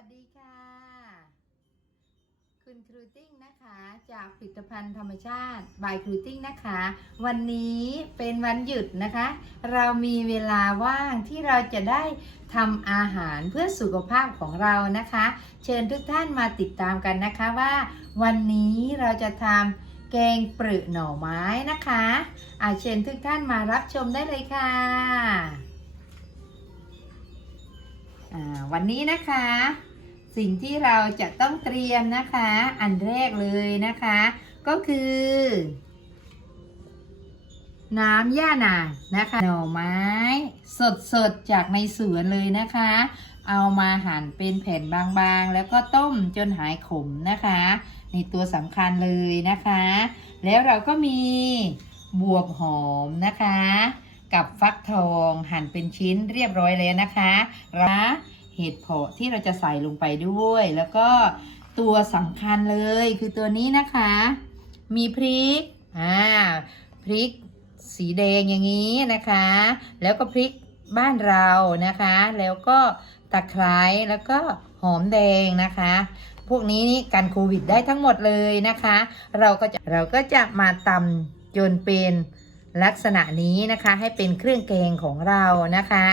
วัสดีค่ะ คุณครูติ้งนะคะ จากผลิตภัณฑ์ธรรมชาติบายครูติ้งนะคะ วันนี้เป็นวันหยุดนะคะ เรามีเวลาว่างที่เราจะได้ทำอาหารเพื่อสุขภาพของเรานะคะ เชิญทุกท่านมาติดตามกันนะคะว่า วันนี้เราจะทำแกงเปลือหน่อไม้นะคะอาเชิญทุกท่านมารับชมได้เลยค่ะวันนี้นะคะ สิ่งที่เราจะต้องเตรียมนะคะ อันแรกเลยนะคะ ก็คือ น้ำย่านางนะคะ หน่อไม้ สดๆ จากในสวนเลยนะคะ เอามาหั่นเป็นแผ่นบางๆ แล้วก็ต้มจนหายขมนะคะในตัวสำคัญเลยนะคะ แล้วเราก็มีบวบหอมนะคะ กับฟักทองหั่นเป็นชิ้นเรียบร้อยแล้วนะคะระ เห็ดเพาะที่เราจะใส่ลงไปด้วย แล้วก็ตัวสำคัญเลยคือตัวนี้นะคะ มีพริกอ่าพริกสีแดงอย่างนี้นะคะ แล้วก็พริกบ้านเรานะคะ แล้วก็ตะไคร้แล้วก็หอมแดงนะคะ พวกนี้นี่กันโควิดได้ทั้งหมดเลยนะคะ เราก็จะเราก็จะมาตำจนเป็นลักษณะนี้นะคะ ให้เป็นเครื่องแกงของเรานะคะ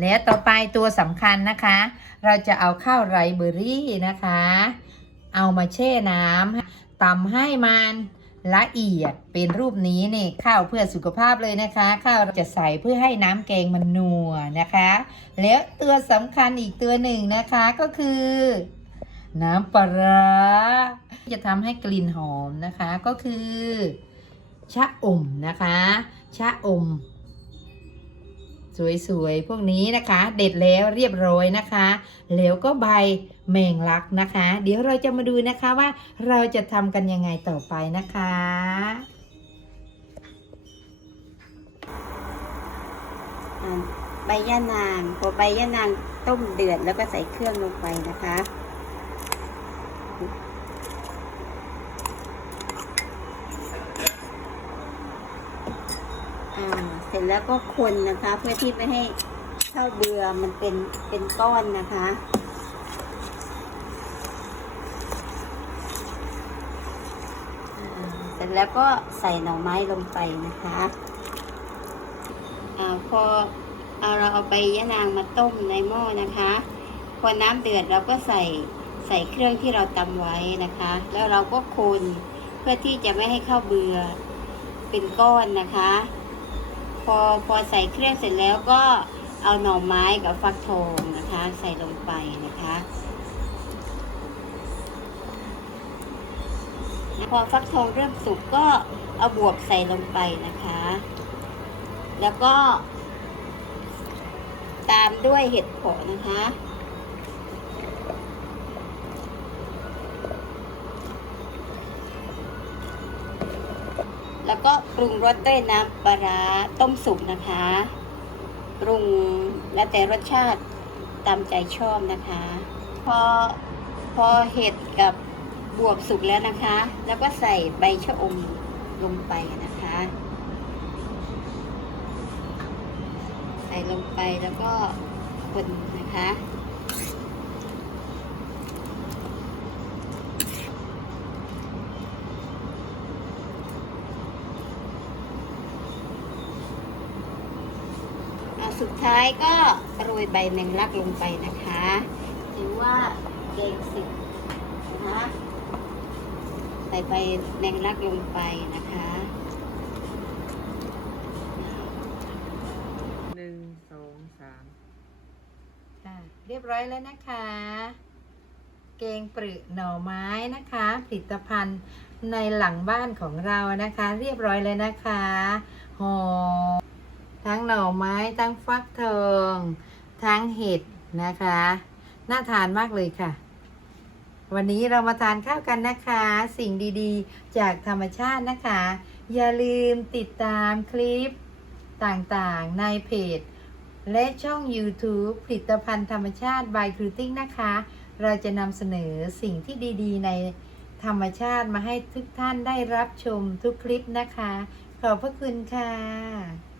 และต่อไปตัวสำคัญนะคะ เราจะเอาข้าวไรเบอรี่นะคะ เอามาแช่น้ำตำให้มันละเอียดเป็นรูปนี้นี่ข้าวเพื่อสุขภาพเลยนะคะ ข้าวเราจะใส่เพื่อให้น้ำแกงมันนัวนะคะ แล้วตัวสำคัญอีกตัวหนึ่งนะคะก็คือ น้ำปลาร้าจะทำให้กลิ่นหอมนะคะก็คือ ชะอมนะคะ ชะอม สวยๆ พวกนี้นะคะ เด็ดแล้วเรียบร้อยนะคะ แล้วก็ใบแมงลักนะคะ เดี๋ยวเราจะมาดูนะคะว่าเราจะทำกันยังไงต่อไปนะคะใบย่านางพอใบย่านางต้มเดือดแล้วก็ใส่เครื่องลงไปนะคะอ่าเสร็จ แล้วก็คนนะคะ เพื่อที่ไม่ให้ข้าวเบื่อมันเป็นเป็นก้อนนะคะเสร็จแล้วก็ใส่หน่อไม้ลงไปนะคะอาพอเอาเราเอาไปยะนางมาต้มในหม้อนะคะ พอน้ำเดือดเราก็ใส่ใส่เครื่องที่เราตำไว้นะคะ แล้วเราก็คนเพื่อที่จะไม่ให้ข้าวเบื่อเป็นก้อนนะคะ อพอใส่เครื่องเสร็จแล้วก็เอาหน่อไม้กับฟักทองนะคะ ใส่ลงไปนะคะ พอฟักทองเริ่มสุกก็เอาบวบใส่ลงไปนะคะ แล้วก็ ตามด้วยเห็ดเผาะนะคะ ปรุงรสด้วยน้ำปลาร้าต้มสุกนะคะ ปรุงแล้วแต่รสชาติตามใจชอบนะคะ พอพอเห็ดกับบวบสุกแล้วนะคะ แล้วก็ใส่ใบชะอมลงไปนะคะ ใส่ลงไปแล้วก็คนนะคะ สุดท้ายก็โรยใบแมงลักลงไปนะคะถือว่าเก่งสินะคะใส่ใบแมงลักลงไปนะคะหนึ่งสองสามค่ะเรียบร้อยแล้วนะคะ เกงปรึหน่อไม้นะคะ ผลิตภัณฑ์ในหลังบ้านของเรานะคะ เรียบร้อยเลยนะคะ หน่อไม้ทั้งฟักทองทั้งเห็ดนะคะ น่าทานมากเลยค่ะ วันนี้เรามาทานข้าวกันนะคะ สิ่งดีๆ จากธรรมชาตินะคะ อย่าลืมติดตามคลิปต่างๆในเพจ และช่อง YouTube ผลิตภัณฑ์ธรรมชาติ by c r u t i n g นะคะ เราจะนำเสนอสิ่งที่ดีๆ ในธรรมชาติมาให้ทุกท่านได้รับชมทุกคลิปนะคะ ขอบพระคุณค่ะ